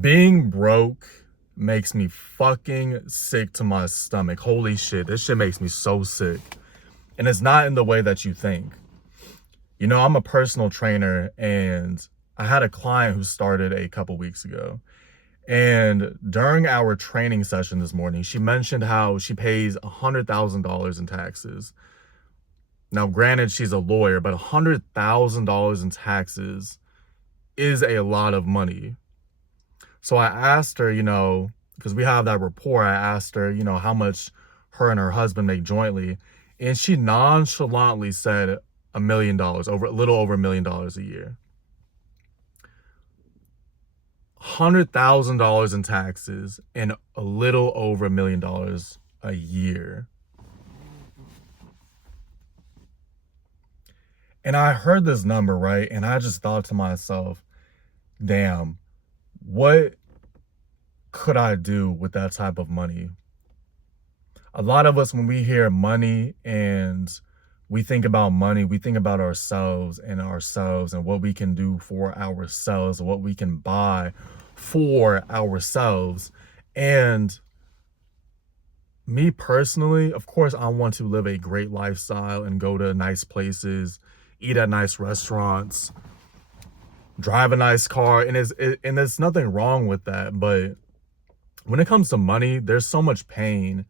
Being broke makes me fucking sick to my stomach. Holy shit, this shit makes me so sick. And it's not in the way that you think. You know, I'm a personal trainer and I had a client who started a couple weeks ago. And during our training session this morning, she mentioned how she pays $100,000 in taxes. Now, granted, she's a lawyer, but $100,000 in taxes is a lot of money. So I asked her, because we have that rapport, I asked her, how much her and her husband make jointly. And she nonchalantly said $1 million, a little over $1 million a year. $100,000 in taxes and a little over $1 million a year. And I heard this number, right? And I just thought to myself, damn, what could I do with that type of money? A lot of us, when we hear money and we think about money, we think about ourselves and what we can do for ourselves, what we can buy for ourselves. And me personally, of course, I want to live a great lifestyle and go to nice places, eat at nice restaurants, drive a nice car, and there's nothing wrong with that. But when it comes to money, there's so much pain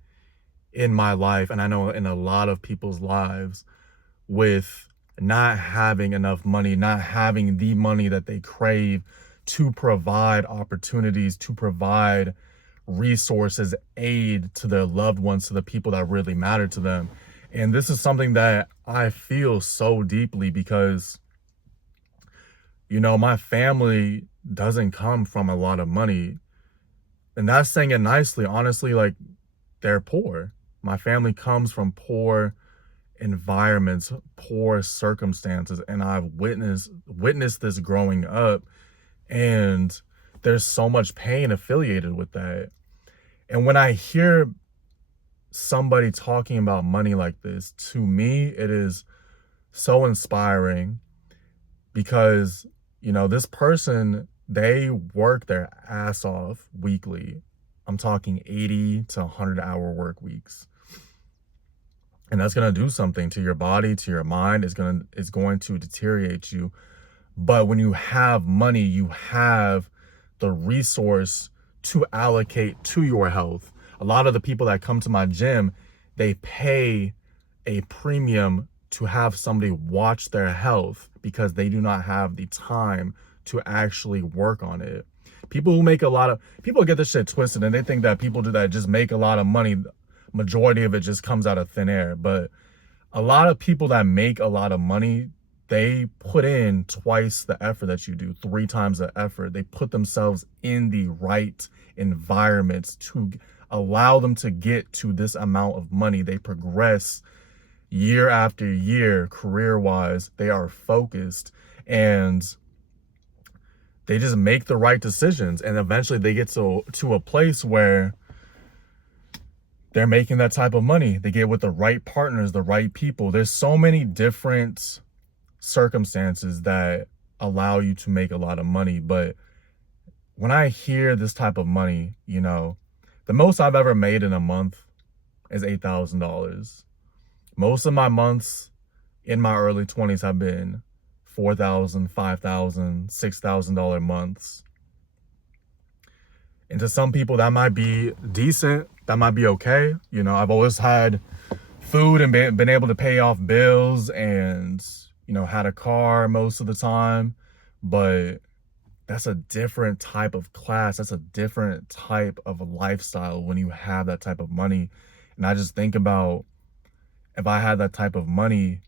in my life, and I know in a lot of people's lives, with not having enough money, not having the money that they crave to provide opportunities, to provide resources, aid to their loved ones, to the people that really matter to them. And this is something that I feel so deeply because, my family doesn't come from a lot of money. And that's saying it nicely. Honestly, like, they're poor. My family comes from poor environments, poor circumstances, and I've witnessed this growing up, and there's so much pain affiliated with that. And when I hear somebody talking about money like this, to me, it is so inspiring because, this person, they work their ass off weekly. I'm talking 80 to 100-hour work weeks. And that's going to do something to your body, to your mind. It's going to deteriorate you. But when you have money, you have the resource to allocate to your health. A lot of the people that come to my gym, they pay a premium to have somebody watch their health because they do not have the time to actually work on it. People get this shit twisted and they think that people do that just make a lot of money. Majority of it just comes out of thin air. But a lot of people that make a lot of money, they put in twice the effort that you do, 3 times the effort. They put themselves in the right environments to allow them to get to this amount of money. They progress year after year, career-wise. They are focused and they just make the right decisions. And eventually they get to a place where they're making that type of money. They get with the right partners, the right people. There's so many different circumstances that allow you to make a lot of money. But when I hear this type of money, the most I've ever made in a month is $8,000. Most of my months in my early 20s have been $4,000, $5,000, $6,000 months. And to some people that might be decent, that might be okay. I've always had food and been able to pay off bills and, had a car most of the time. But that's a different type of class. That's a different type of lifestyle when you have that type of money. And I just think about if I had that type of money,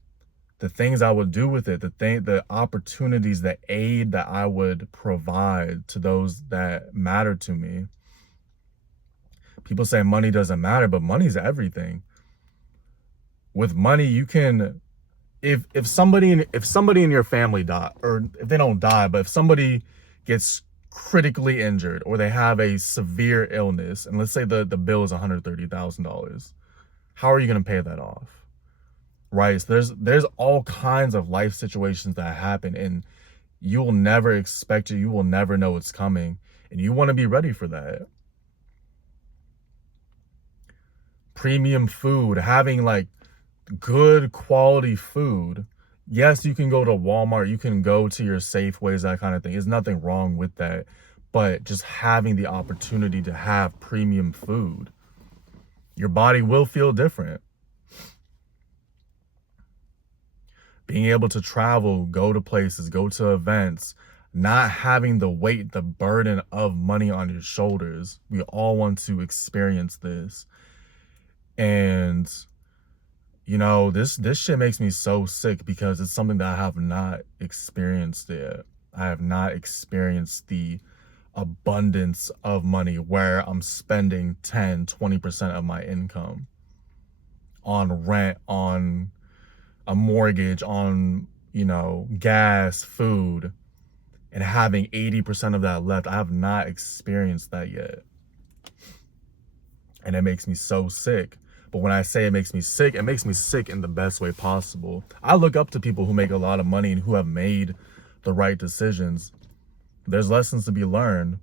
the things I would do with it, the opportunities, the aid that I would provide to those that matter to me. People say money doesn't matter, but money's everything. With money, you can, if somebody in your family die, or if they don't die, but if somebody gets critically injured or they have a severe illness, and let's say the bill is $130,000, how are you going to pay that off? Right? So there's all kinds of life situations that happen and you'll never expect it. You will never know it's coming. And you want to be ready for that. Premium food, having like good quality food. Yes, you can go to Walmart, you can go to your Safeways, that kind of thing. There's nothing wrong with that. But just having the opportunity to have premium food, your body will feel different. Being able to travel, go to places, go to events, not having the weight, the burden of money on your shoulders. We all want to experience this. And this shit makes me so sick because it's something that I have not experienced yet. I have not experienced the abundance of money where I'm spending 10, 20% of my income on rent, on a mortgage, on, gas, food, and having 80% of that left. I have not experienced that yet. And it makes me so sick. But when I say it makes me sick in the best way possible. I look up to people who make a lot of money and who have made the right decisions. There's lessons to be learned.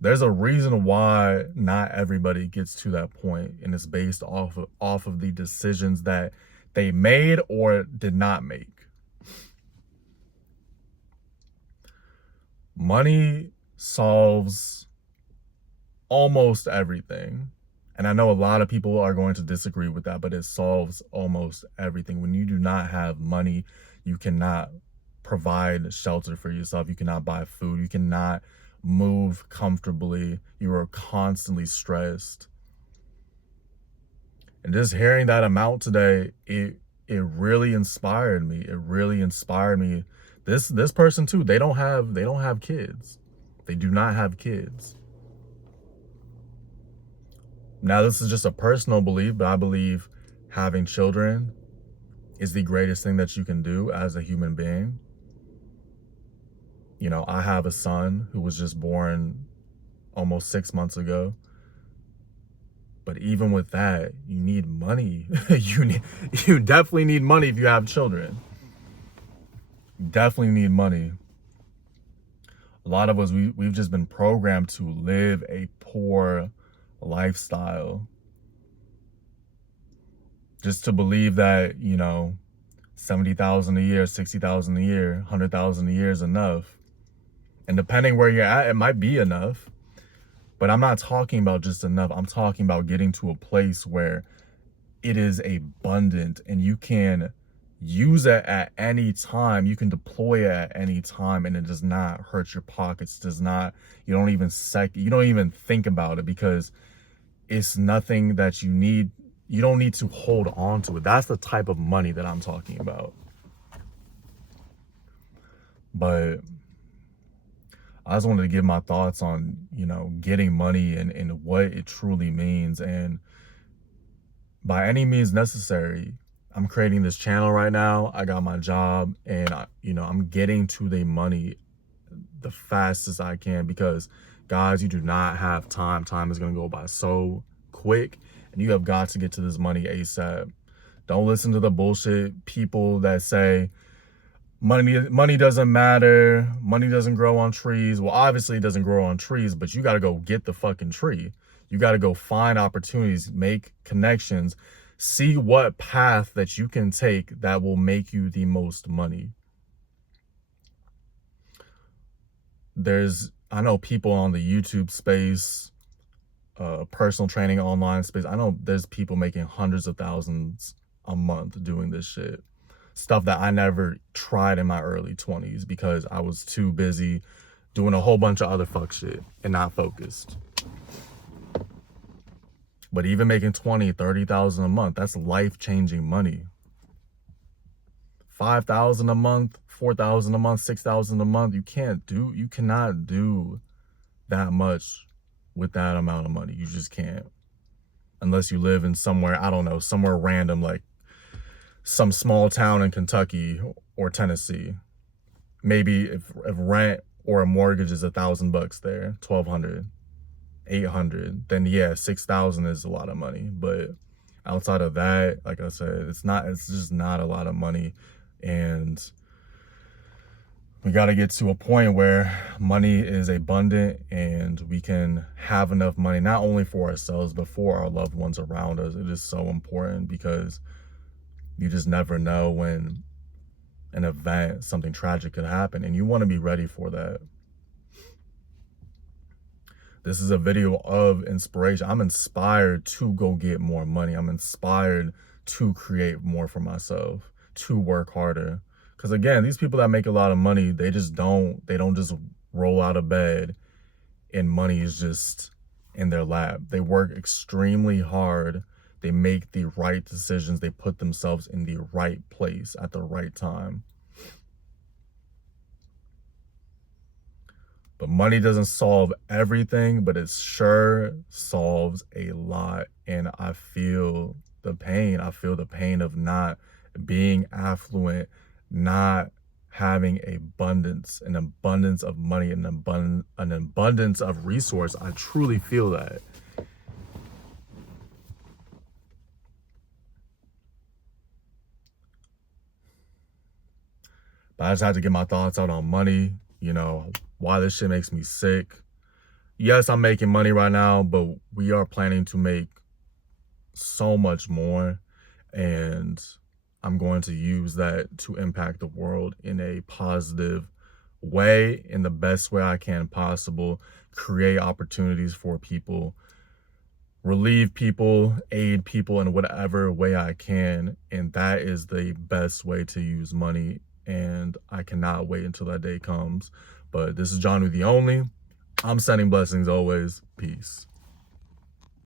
There's a reason why not everybody gets to that point, and it's based off of the decisions that they made or did not make. Money solves almost everything. And I know a lot of people are going to disagree with that, but it solves almost everything. When you do not have money, you cannot provide shelter for yourself. You cannot buy food. You cannot move comfortably. You are constantly stressed. And just hearing that amount today, it really inspired me. It really inspired me. This person too, they don't have kids. They do not have kids. Now, this is just a personal belief, but I believe having children is the greatest thing that you can do as a human being. I have a son who was just born almost 6 months ago. But even with that, you need money. You definitely need money if you have children. You definitely need money. A lot of us, we've just been programmed to live a poor lifestyle. Just to believe that, 70,000 a year, 60,000 a year, 100,000 a year is enough. And depending where you're at, it might be enough. But I'm not talking about just enough. I'm talking about getting to a place where it is abundant and you can use it at any time. You can deploy it at any time and it does not hurt your pockets. You don't even think about it because it's nothing that you need. You don't need to hold on to it. That's the type of money that I'm talking about. But I just wanted to give my thoughts on, getting money and what it truly means. And by any means necessary, I'm creating this channel right now. I got my job and, I'm getting to the money the fastest I can because, guys, you do not have time. Time is going to go by so quick and you have got to get to this money ASAP. Don't listen to the bullshit people that say, money doesn't matter. Money doesn't grow on trees. Well, obviously it doesn't grow on trees, but you got to go get the fucking tree. You got to go find opportunities, make connections, see what path that you can take that will make you the most money. I know people on the YouTube space, personal training online space. I know there's people making hundreds of thousands a month doing this shit. Stuff that I never tried in my early 20s because I was too busy doing a whole bunch of other fuck shit and not focused. But even making 20, 30,000 a month, that's life-changing money. 5,000 a month, 4,000 a month, 6,000 a month, you cannot do that much with that amount of money. You just can't. Unless you live in somewhere, I don't know, somewhere random like some small town in Kentucky or Tennessee. Maybe if rent or a mortgage is $1,000 there, 1,200, 800, then yeah, 6,000 is a lot of money. But outside of that, like I said, it's just not a lot of money. And We got to get to a point where money is abundant and we can have enough money, not only for ourselves, but for our loved ones around us. It is so important because you just never know when an event, something tragic could happen, and you want to be ready for that. This is a video of inspiration. I'm inspired to go get more money. I'm inspired to create more for myself, to work harder. Because again, these people that make a lot of money, they don't just roll out of bed and money is just in their lap. They work extremely hard. They make the right decisions. They put themselves in the right place at the right time. But money doesn't solve everything, but it sure solves a lot. And I feel the pain. I feel the pain of not being affluent, not having an abundance of money, an abundance of resource. I truly feel that. But I just had to get my thoughts out on money, you know, why this shit makes me sick. Yes, I'm making money right now, but we are planning to make so much more. And I'm going to use that to impact the world in a positive way, in the best way I can possible, create opportunities for people, relieve people, aid people in whatever way I can. And that is the best way to use money. And I cannot wait until that day comes. But this is John with the Only. I'm sending blessings always. Peace.